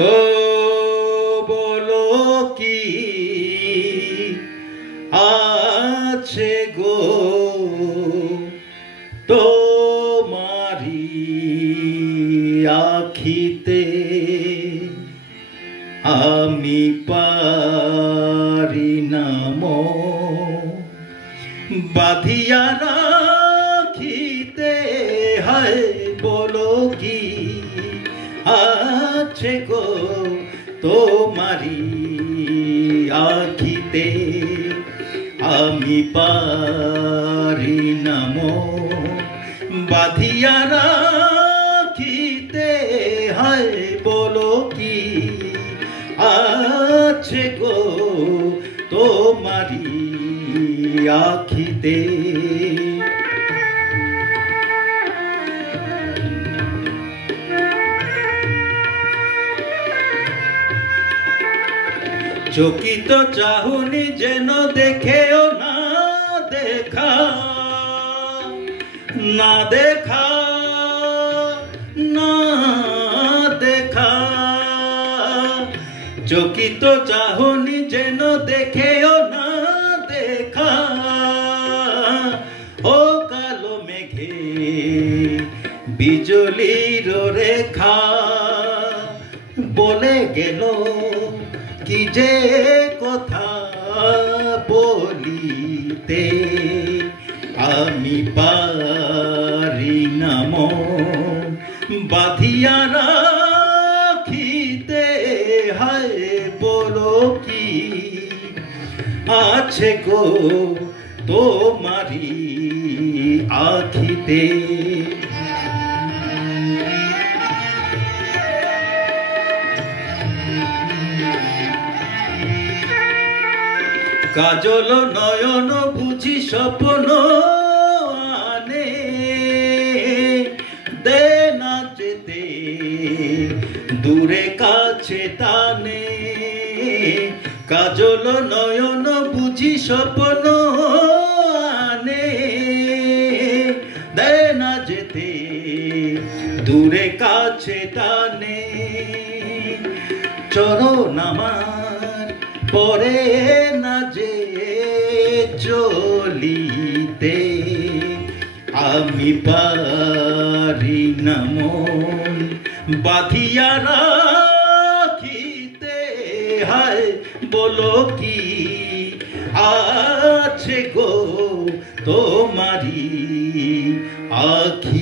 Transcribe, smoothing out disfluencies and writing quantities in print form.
ও বলো কি আছে গো তোমারি আখিতে, আমি পারি না মন বাঁধিয়া রাখিতে। হায় বলো কি আছে গো তোমারি আখিতে, আমি পারি না মন বাঁধিয়া রাখিতে। হায় বলো কি আছে গো তোমারি আখিতে। চকিত চাহুনি যেন দেখেও না দেখা, না দেখা, না দেখা। চকিত চাহুনি যেন দেখেও না দেখা। ও কালো মেঘে বিজলির রেখা বলে গেল কি যে কথা বলিতে, আমি পারি না মন বাঁধিয়া রাখিতে। হায় বলো কি আছে গো তোমারি আখিতে। কাজল নয়ন বুঝি স্বপ্ন আনে, দে না যেতে দূরে কাছে টানে। কাজল নয়ন বুঝি স্বপ্ন আনে, দে না যেতে দূরে কাছে টানে। চরণ আমার পরে না যে চলিতে, আমি পারি না মন বাঁধিয়া রাখিতে। হায় বলো কি আছে গো তোমারি আখি।